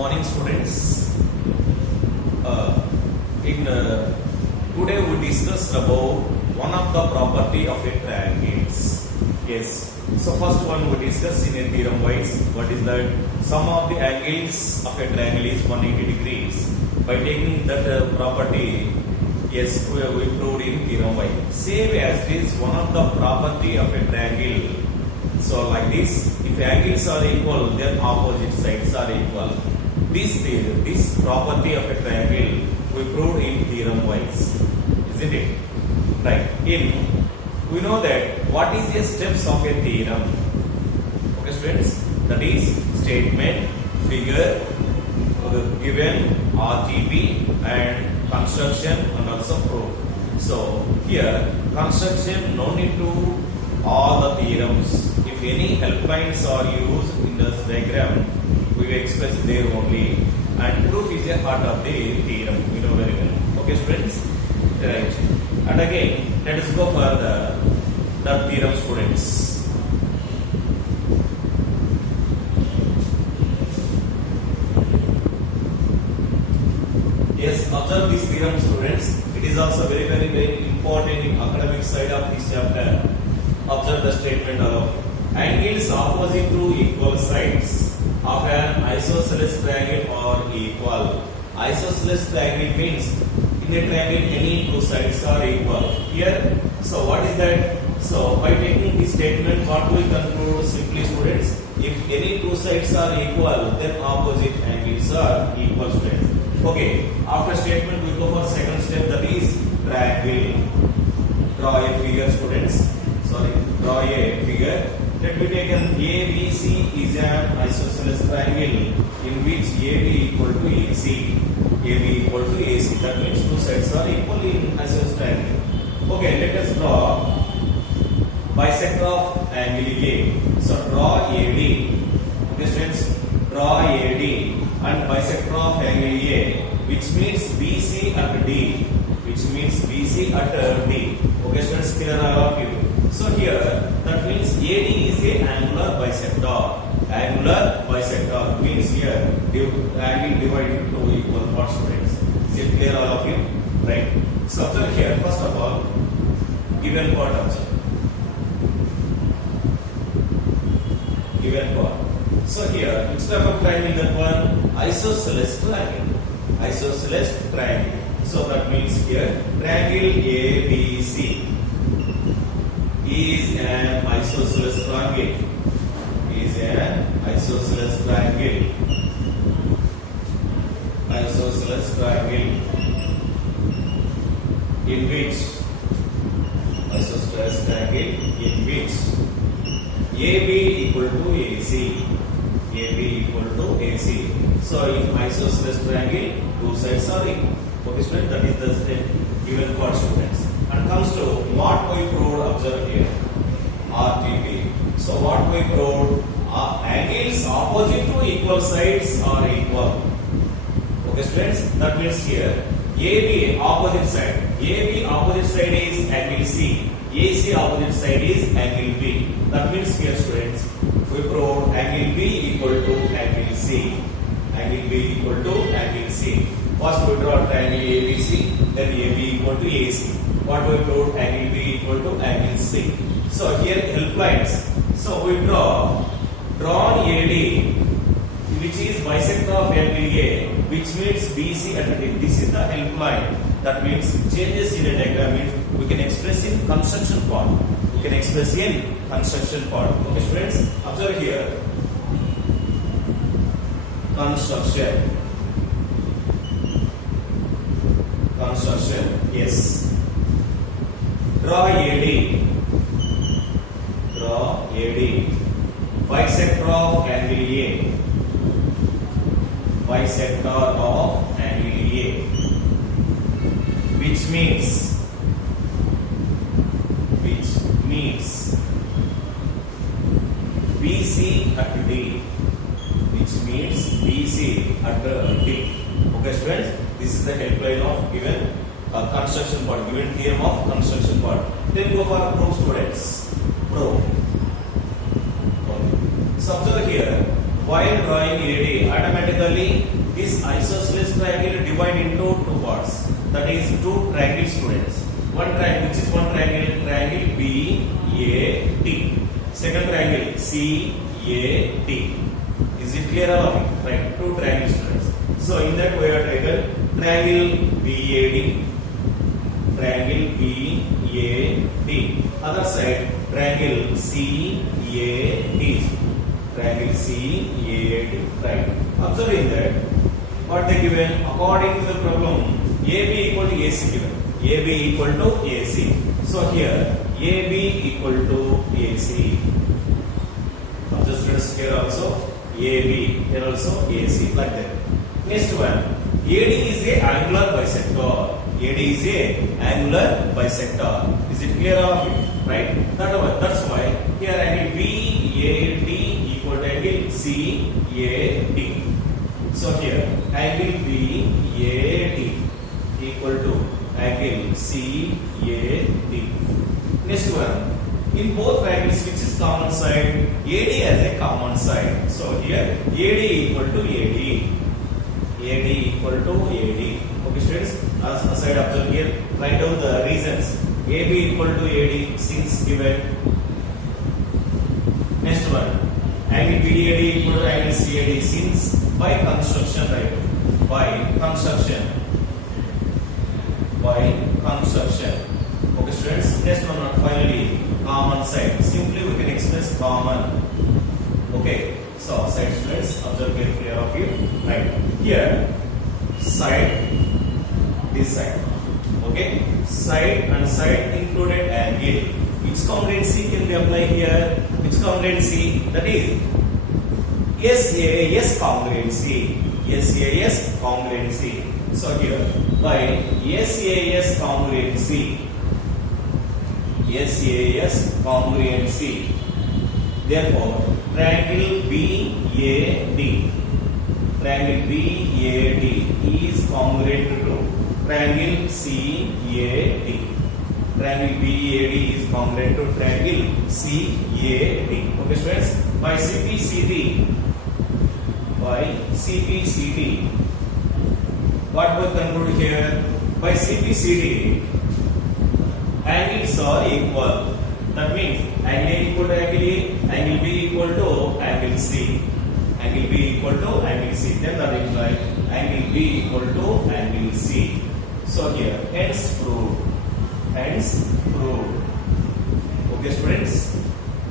Morning, students. Today we discuss about one of the property of a triangle. Yes. So first one we discuss in a theorem wise. What is that? Sum of the angles of a triangle is 180 degrees. By taking that property, yes, we proved in theorem wise. Same as this, one of the property of a triangle. So like this, if angles are equal, then opposite sides are equal. This property of a triangle we proved in theorem wise, isn't it? Right. We know that what is the steps of a theorem? Okay, students. That is statement, figure, given, RTP, and construction, and also proof. So here construction, no need to all the theorems. If any helplines are used in this diagram, we will express there only, and proof is a part of the theorem. We know very well. Okay, students? Right. And again, let us go for the theorem, students. Yes, observe this theorem, students. It is also very important in academic side of this chapter. Observe the statement of angles opposite to equal sides of an isosceles triangle are equal. Isosceles triangle means in a triangle any two sides are equal. Here, so what is that? So by taking this statement, what we conclude simply, students? If any two sides are equal, then opposite angles are equal, students. Okay. After statement, we go for second step, that is triangle. Draw a figure, students. Draw a figure. Let me take an ABC is an isosceles triangle in which AB equal to AC. AB equal to AC. That means two sides are equal in isosceles triangle. Okay, let us draw bisector of angle A. So draw AD. Okay, students, draw AD and bisector of angle A, which means BC at D. Which means BC at D. Okay, students, clear all of you. So here, that means AD is a angular bisector. Angular bisector means here angle divided into equal parts, students. Is it clear all of you? Right. So observe here, first of all, given part observe. Given part. So here, instead of triangle, that one isosceles triangle. Isosceles triangle. So that means here triangle ABC is an isosceles triangle. Is an isosceles triangle. Isosceles triangle in which isosceles triangle in which AB equal to AC. AB equal to AC. So in isosceles triangle, two sides are equal. Okay, students, that is the given part, students. And comes to what we proved, observe here, RTP. So what we proved, angles opposite to equal sides are equal. Okay, students, that means here AB opposite side. AB opposite side is angle C. AC opposite side is angle B. That means here, students, we proved angle B equal to angle C. Angle B equal to angle C. First we draw triangle ABC, then AB equal to AC. What we proved, angle B equal to angle C. So here helplines. So we drawn AD, which is bisector of angle A, which means BC at D. This is the helpline. That means changes in a diagram means we can express in construction part. We can express in construction part. Okay, students, observe here. Construction. Construction. Yes. Draw AD. Draw AD. Bisector of angle A. Bisector of angle A. Which means BC at D. Which means BC at D. Okay, students, this is the helpline of given construction part, given theorem of construction part. Then go for proof, students. Proof. So observe here, while drawing AD, automatically this isosceles triangle divide into two parts. That is two triangles, students. One triangle, which is one triangle, triangle BAT. Second triangle CAT. Is it clear all of it? Right, two triangles, students. So in that we have taken triangle BAD, triangle BAD. Other side triangle CAD, triangle CAD. Right. Observing that what they given according to the problem, AB equal to AC given. AB equal to AC. So here AB equal to AC. Observe students here also AB, here also AC, like that. Next one, AD is a angular bisector. AD is a angular bisector. Is it clear all of it? Right? That's why here angle BAD equal to angle CAD. So here angle BAD equal to angle CAD. Next one, in both triangles which is common side, AD as a common side. So here AD equal to AD. AD equal to AD. Okay, students, as aside observe here, write down the reasons. AB equal to AD since given. Next one, angle BAD equal to angle CAD since by construction, right? By construction. Okay, students. Next one, finally, common side. Simply we can express common. Okay. So side, students, observe carefully all of you. Right. Here, side, this side. Okay. Side and side included angle. Which congruency can be applied here? Which congruency? That is SAS congruency. SAS congruency. So here by SAS congruency. SAS congruency. Therefore, triangle BAD is congruent to triangle CAD. Triangle BAD is congruent to triangle CAD. Okay, students. By CPCD, what we conclude here? By CPCD, angles are equal. That means angle A equal to angle A, angle B equal to angle C. Angle B equal to angle C. Then that implies angle B equal to angle C. So here, hence proved. Okay, students.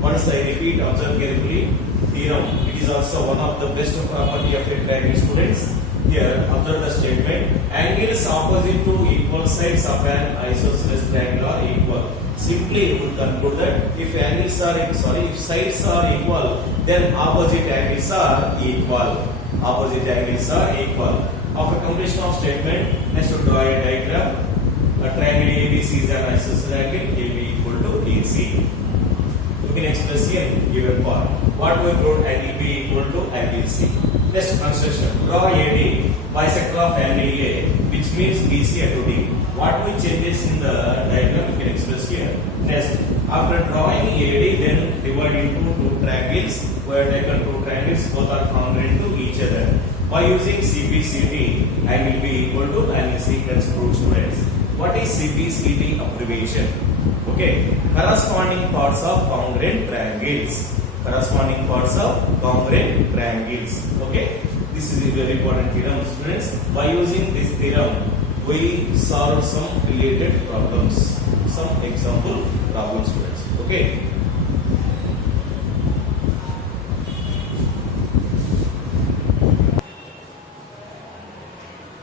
Once I repeat, observe carefully. Theorem. It is also one of the best property of a triangle, students. Here, observe the statement. Angles opposite to equal sides of an isosceles triangle are equal. Simply, we will conclude that if sides are equal, then opposite angles are equal. After completion of statement, next to draw a diagram. A triangle ABC is an isosceles triangle. AB equal to AC. You can express here given part. What we wrote, angle B equal to angle C. Next construction. Draw AD bisector of angle A, which means BC and D. What we changes in the diagram we can express here. Next, after drawing AD, then divide into two triangles. We have taken two triangles, both are congruent to each other. By using CPCD, angle B equal to angle C can prove, students. What is CPCD abbreviation? Okay, corresponding parts of congruent triangles. Okay, this is a very important theorem, students. By using this theorem, we solve some related problems, some example problems, students. Okay.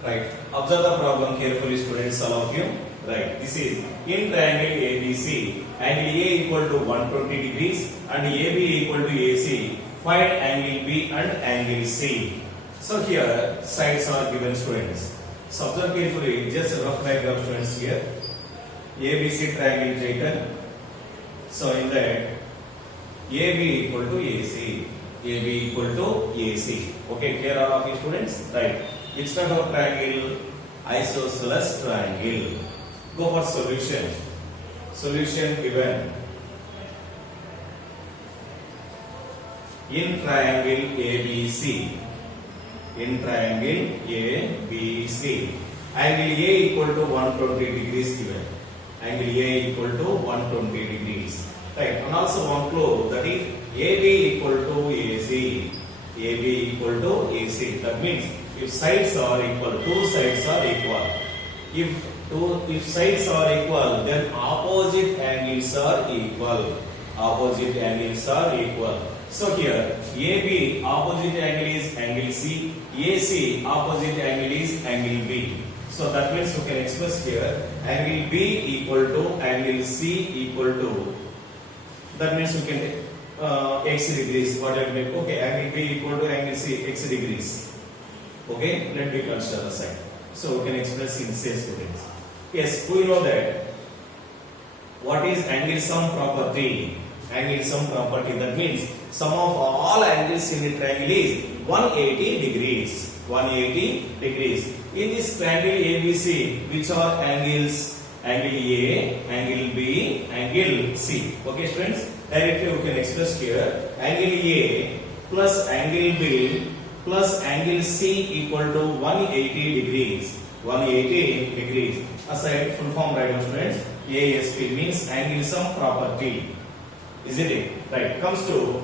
Right. Observe the problem carefully, students, all of you. Right. This is in triangle ABC, angle A equal to 120 degrees and AB equal to AC. Find angle B and angle C. So here sides are given, students. So observe carefully, just a rough diagram, students, here. ABC triangle taken. So in that AB equal to AC. Okay, clear all of you, students? Right. Which type of triangle? Isosceles triangle. Go for solution. Solution given. in triangle ABC. In triangle ABC, angle A equal to 120 degrees given. Angle A equal to 120 degrees. Right. And also one clue, that is AB equal to AC. AB equal to AC. That means if sides are equal, two sides are equal. If sides are equal, then opposite angles are equal. Opposite angles are equal. So here AB opposite angle is angle C, AC opposite angle is angle B. So that means you can express here angle B equal to angle C equal to, that means you can take x degrees. What I make? Okay, angle B equal to angle C x degrees. Okay, let me consider the side. So we can express in say students. Yes, we know that. What is angle sum property? Angle sum property, that means sum of all angles in a triangle is 180 degrees. 180 degrees. In this triangle ABC, which are angles? Angle A, angle B, angle C. Okay, students? Directly we can express here angle A plus angle B plus angle C equal to 180 degrees. 180 degrees. Aside full form right now, students. ASP means angle sum property. Isn't it? Right. Comes to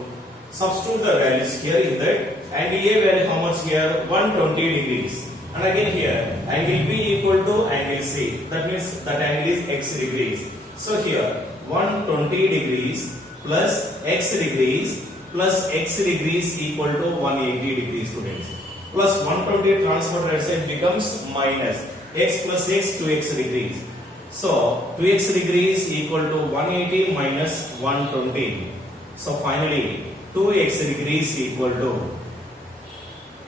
substitute the values here in that angle A value how much here? 120 degrees. And again here angle B equal to angle C. That means that angle is x degrees. So here 120 degrees plus x degrees plus x degrees equal to 180 degrees, students. Plus 120 transferred right side becomes minus x plus x 2x degrees. So 2x degrees equal to 180 minus 120. So finally 2x degrees equal to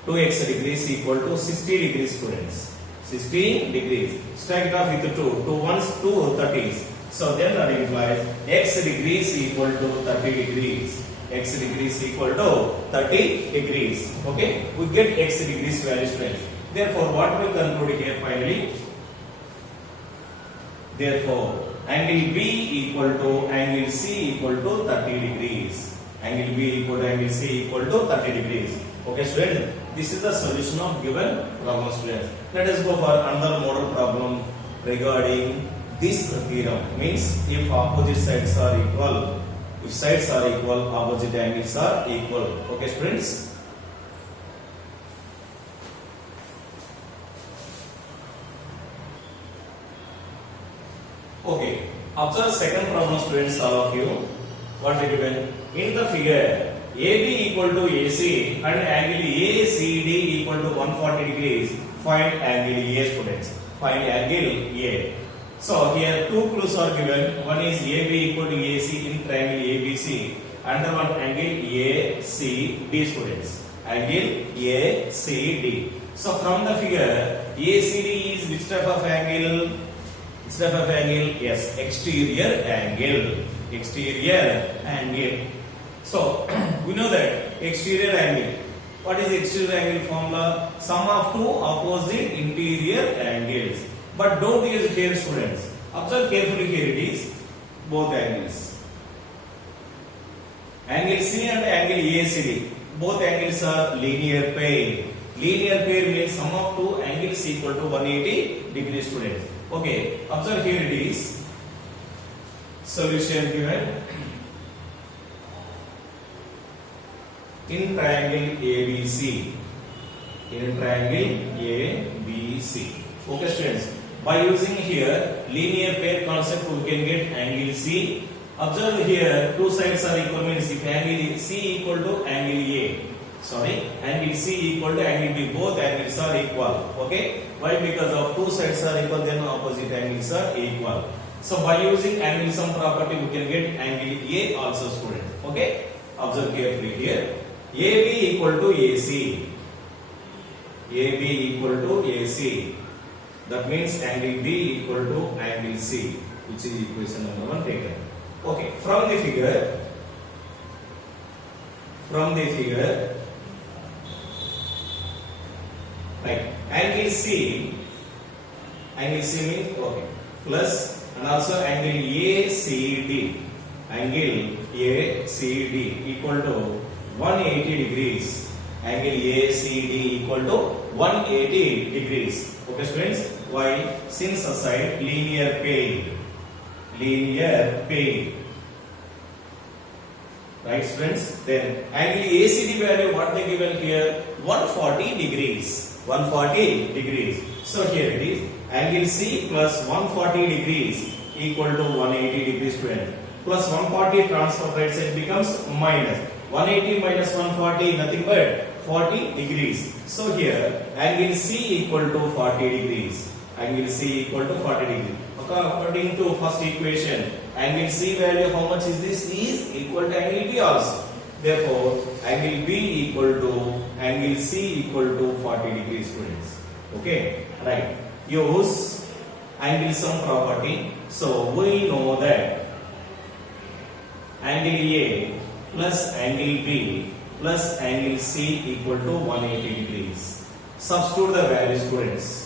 60 degrees, students. 60 degrees. Strike it off with 2. 2 ones, 2 30s. So then that implies x degrees equal to 30 degrees. X degrees equal to 30 degrees. Okay? We get x degrees value, students. Therefore, what we conclude here finally? Therefore, angle B equal to angle C equal to 30 degrees. Angle B equal to angle C equal to 30 degrees. Okay, students, this is the solution of given problem, students. Let us go for another model problem regarding this theorem. Means if opposite sides are equal, if sides are equal, opposite angles are equal. Okay, students. Okay, observe second problem, students, all of you. What is given? In the figure, AB equal to AC and angle ACD equal to 140 degrees. Find angle A, students. Find angle A. So here two clues are given. One is AB equal to AC in triangle ABC. Another one angle ACD, students. Angle ACD. So from the figure, ACD is which type of angle? Which type of angle? Yes, exterior angle. Exterior angle. So we know that exterior angle. What is exterior angle formula? Sum of two opposite interior angles. But don't use it here, students. Observe carefully here it is both angles. Angle C and angle ACD. Both angles are linear pair. Linear pair means sum of two angles equal to 180 degrees, students. Okay, observe here it is. Solution given. In triangle ABC. In triangle ABC. Okay, students. By using here linear pair concept, we can get angle C. Observe here two sides are equal means if angle C equal to angle A. Angle C equal to angle B. Both angles are equal. Okay. Why? Because of two sides are equal, then opposite angles are equal. So by using angle sum property, we can get angle A also, student. Okay. Observe carefully here. AB equal to AC. AB equal to AC. That means angle B equal to angle C, which is equation number 1 taken. Okay, from the figure, right, angle C means okay, plus and also angle ACD equal to 180 degrees. Angle ACD equal to 180 degrees. Okay students, why? Since a side linear plane. Right students? Then angle ACD value what they given here? 140 degrees. 140 degrees. So here it is. Angle C plus 140 degrees equal to 180 degrees student. Plus 140 transfer right side becomes minus. 180 minus 140 nothing but 40 degrees. So here angle C equal to 40 degrees. Angle C equal to 40 degrees. According to first equation, angle C value how much is this? Is equal to angle B also. Therefore, angle B equal to angle C equal to 40 degrees students. Okay, right. Use angle sum property. So we know that angle A plus angle B plus angle C equal to 180 degrees. Substitute the value students.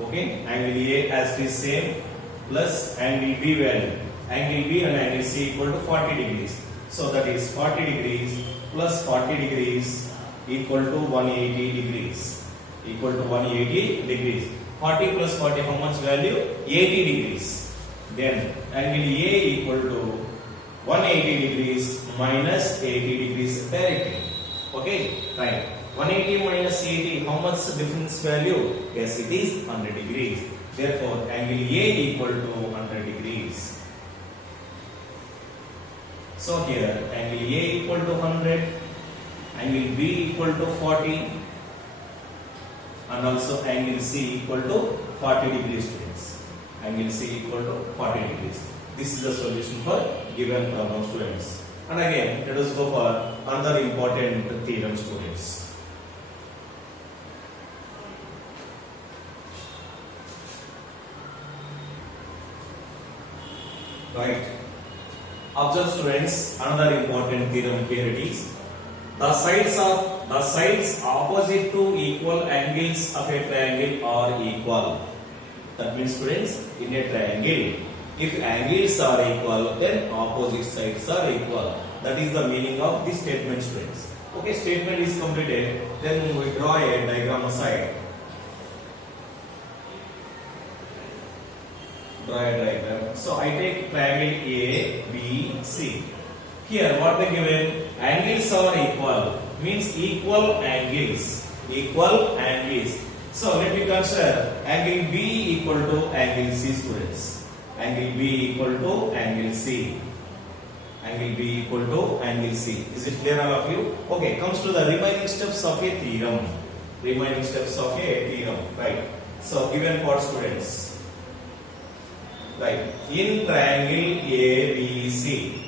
Okay, angle A as it is same plus angle B value. Angle B and angle C equal to 40 degrees. So that is 40 degrees plus 40 degrees equal to 180 degrees. Equal to 180 degrees. 40 plus 40 how much value? 80 degrees. Then angle A equal to 180 degrees minus 80 degrees directly. Okay, right. 180 minus 80, how much difference value? Yes, it is 100 degrees. Therefore, angle A equal to 100 degrees. So here, angle A equal to 100, angle B equal to 40, and also angle C equal to 40 degrees students. Angle C equal to 40 degrees. This is the solution for given problem students. And again, let us go for another important theorem students. Right. Observe students, another important theorem here it is. The sides opposite to equal angles of a triangle are equal. That means students, in a triangle, if angles are equal, then opposite sides are equal. That is the meaning of this statement students. Okay, statement is completed. Then we draw a diagram aside. Draw a diagram. So I take triangle A, B, C. Here what they given? Angles are equal. Means equal angles. Equal angles. So let me consider angle B equal to angle C students. Angle B equal to angle C. Angle B equal to angle C. Is it clear all of you? Okay, comes to the remaining steps of a theorem. Remaining steps of a theorem. Right. So given part students. Right. In triangle ABC.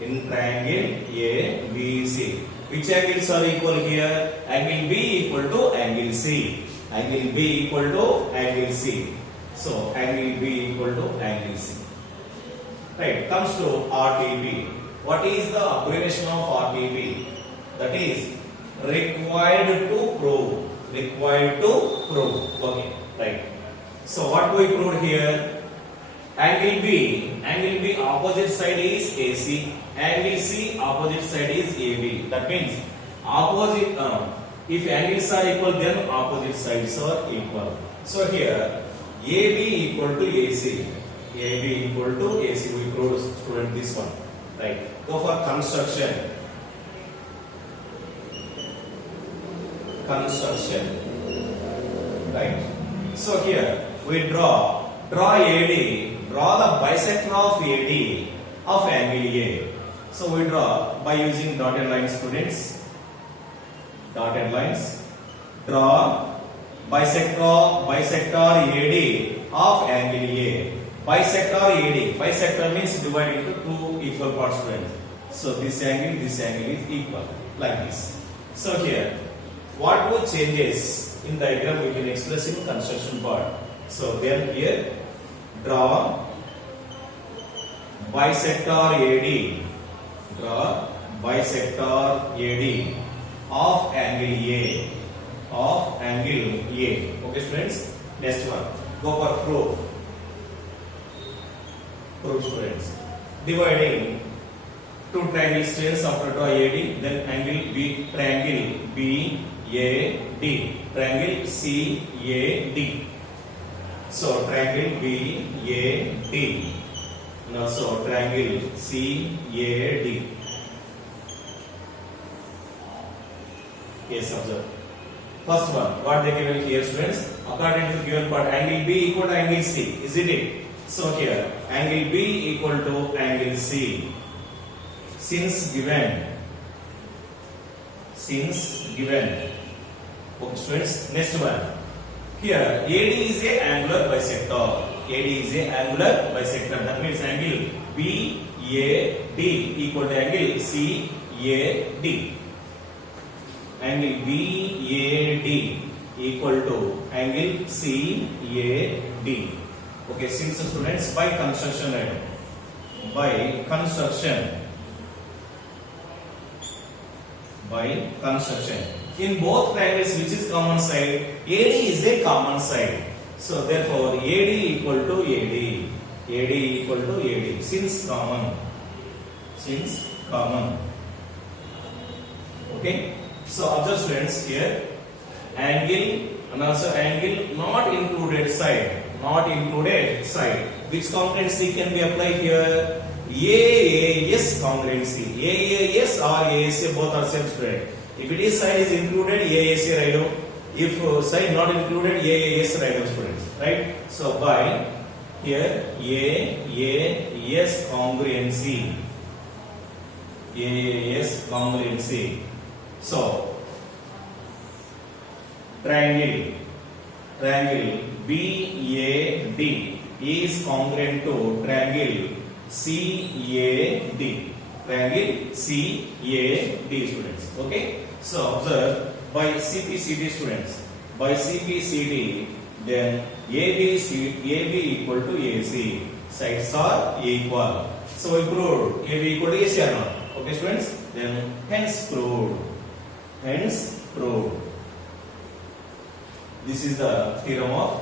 In triangle ABC. Which angles are equal here? Angle B equal to angle C. Angle B equal to angle C. So angle B equal to angle C. Right. Comes to RTP. What is the abbreviation of RTP? That is required to prove. Required to prove. Okay. Right. So what we proved here? Angle B opposite side is AC. Angle C opposite side is AB. That means opposite. If angles are equal, then opposite sides are equal. So here AB equal to AC. AB equal to AC. We proved student this one. Right. Go for construction. Construction. Right. So here we draw AD. Draw the bisector of AD of angle A. So we draw by using dotted lines students. Dotted lines. Draw bisector AD of angle A. Bisector AD. Bisector means divide into two equal parts students. So this angle is equal like this. So here what would changes in diagram we can express in construction part. So then here draw bisector AD. Draw bisector AD of angle A. Of angle A. Okay students. Next one. Go for proof. Proof students. Dividing two triangle strains after draw AD, then angle B, triangle BAD, triangle CAD. So triangle BAD, and also triangle CAD. Yes, observe. First one, what they given here, students? According to the given part, angle B equal to angle C, isn't it? So here, angle B equal to angle C. Since given. Okay, students, next one. Here, AD is a angular bisector. AD is a angular bisector. That means angle BAD equal to angle CAD. Angle BAD equal to angle CAD. Okay, since students, by construction, in both triangles, which is common side, AD is a common side. So therefore, AD equal to AD. AD equal to AD. Since common. Okay. So observe, students, here angle and also angle not included side. Which congruency can be applied here? AAS congruency. AAS or ASA both are same, student. If it is side is included, AAS write down. If side not included, AAS write down, students. Right? So by here AAS congruency. So triangle BAD is congruent to triangle CAD. Students. Okay. So observe, by CPCD, students. By CPCD, then AB equal to AC. Sides are equal. So we proved AB equal to AC or not. Okay, students. Then hence proved. This is the theorem of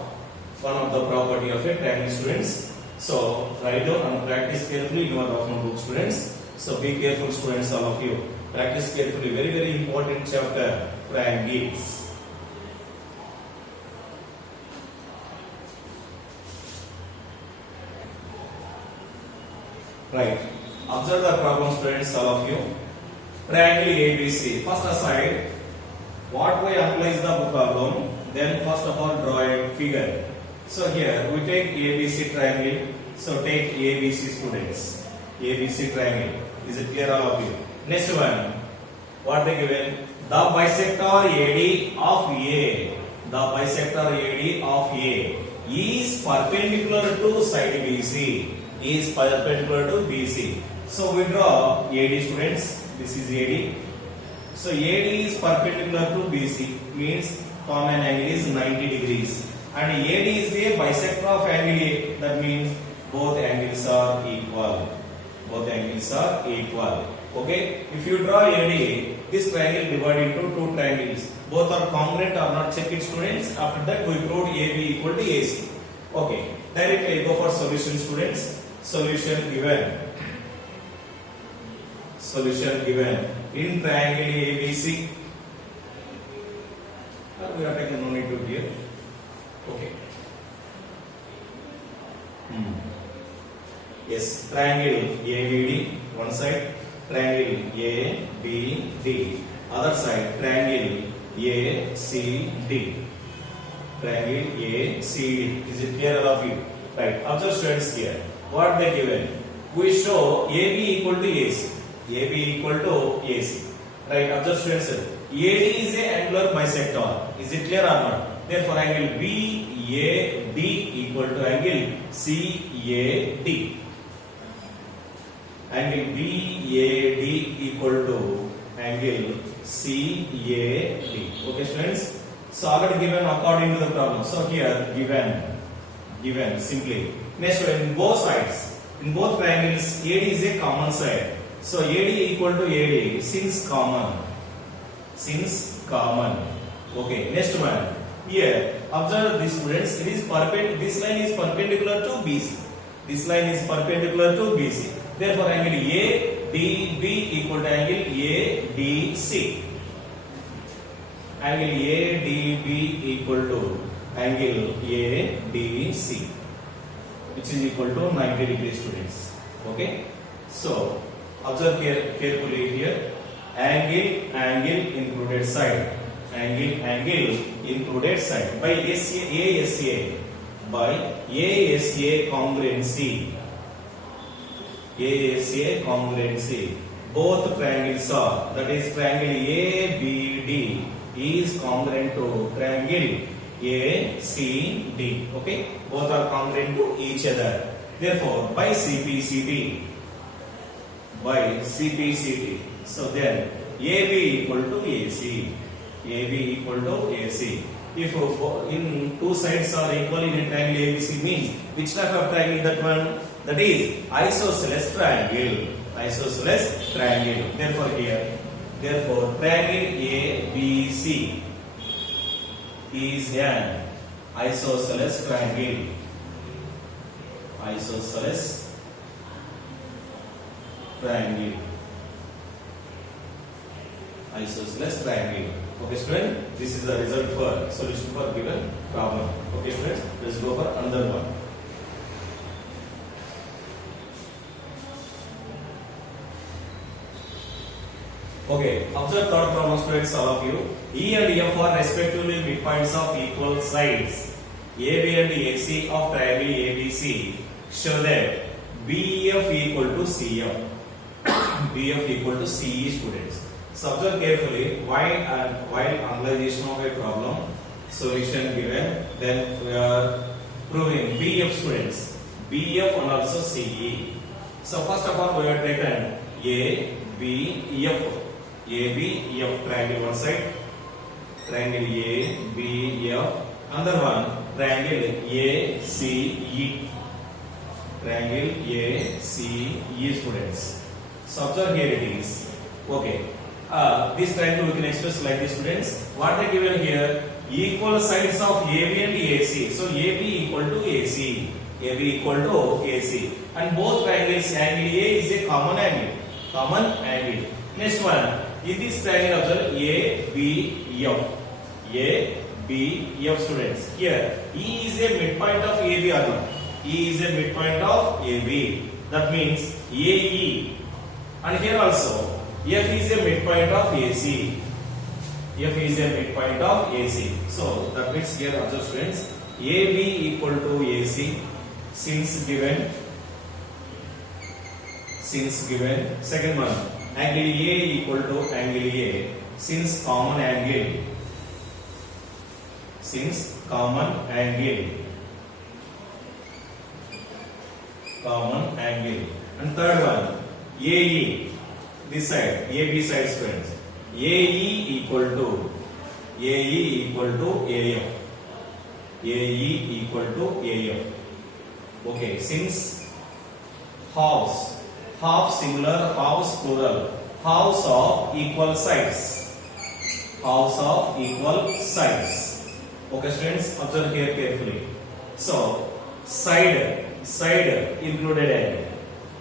one of the property of a triangle, students. So write down and practice carefully in your notebook, students. So be careful, students, all of you. Practice carefully. Very, very important chapter, triangles. Right. Observe the problem, students, all of you. Triangle ABC. First aside, what way applies the problem? Then first of all, draw a figure. So here we take ABC triangle. So take ABC, students. ABC triangle. Is it clear, all of you? Next one. What they given? The bisector AD of A. The bisector AD of A is perpendicular to side BC. So we draw AD, students. This is AD. So AD is perpendicular to BC, means form an angle is 90 degrees. And AD is a bisector of angle A. That means both angles are equal. Okay. If you draw AD, this triangle divided into two triangles. Both are congruent or not, check it, students. After that we proved AB equal to AC. Okay. Directly go for solution, students. Solution given in triangle ABC. We are taking no need to here. Okay. Yes, triangle ABD one side, triangle ABD other side, triangle ACD. Is it clear, all of you? Right. Observe, students, here. What they given? We show AB equal to AC. Right. Observe, students. AD is a angular bisector. Is it clear or not? Therefore, angle BAD equal to angle CAD. Angle BAD equal to angle CAD. Okay, students. So already given according to the problem. So here given simply. Next one, in both sides, in both triangles, AD is a common side. So AD equal to AD since common. Okay, next one. Here, observe this, students. This line is perpendicular to BC. Therefore, angle DB equal to angle ADC. Angle ADB equal to angle ADC, which is equal to 90 degrees, students. Okay. So observe carefully here. Angle included side. Angle included side by ASA congruency. ASA congruency. Both triangles are, that is triangle ABD is congruent to triangle ACD. Okay, both are congruent to each other. Therefore, by CPCD. So then AB equal to AC. AB equal to AC. If in two sides are equal in a triangle ABC means which type of triangle that one? That is isosceles triangle. Isosceles triangle. Therefore triangle ABC is an isosceles triangle. Isosceles triangle. Isosceles triangle. Okay, student, this is the result for solution for given problem. Okay, students, let's go for another one. Okay, observe third problem, students, all of you. E and F are respectively midpoints of equal sides. AB and AC of triangle ABC show that BF equal to CF. BF equal to CE, students. So observe carefully while analyzation of a problem, solution given, then we are proving BF, students. BF and also CE. So first of all we have taken ABF. ABF triangle one side, triangle ABF, another one triangle ACE. Triangle ACE, students. So observe here it is. Okay. This triangle we can express like this, students. What they given here? Equal sides of AB and AC. So AB equal to AC. AB equal to AC. And both triangles, angle A is a common angle. Common angle. Next one. In this triangle, observe ABF. ABF, students. Here, E is a midpoint of AB or not? E is a midpoint of AB. That means AE. And here also, F is a midpoint of AC. F is a midpoint of AC. So that means here, observe, students, AB equal to AC. Since given. Second one. Angle A equal to angle A, since common angle, and third one AE, this side, AB side, students. AE equal to AF. Okay, since half singular, halves plural, halves of equal sides. Okay, students, observe here carefully. So side included angle.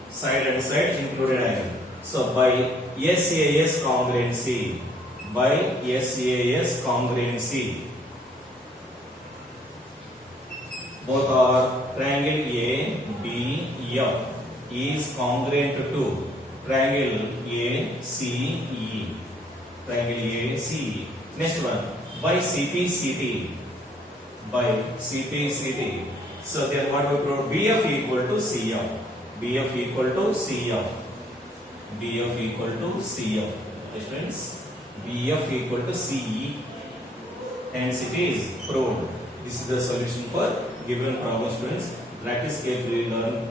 Side and side included angle. So by SAS congruency, both are triangle ABF is congruent to triangle ACE. Next one, by CPCD. So then what we prove? BF equal to CF. Okay, friends, BF equal to CE. Hence it is proved. This is the solution for given problem, students. Practice carefully, learn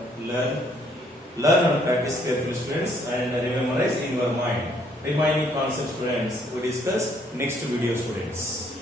and practice carefully, students, and memorize in your mind. Remaining concepts, students, we discuss next video, students.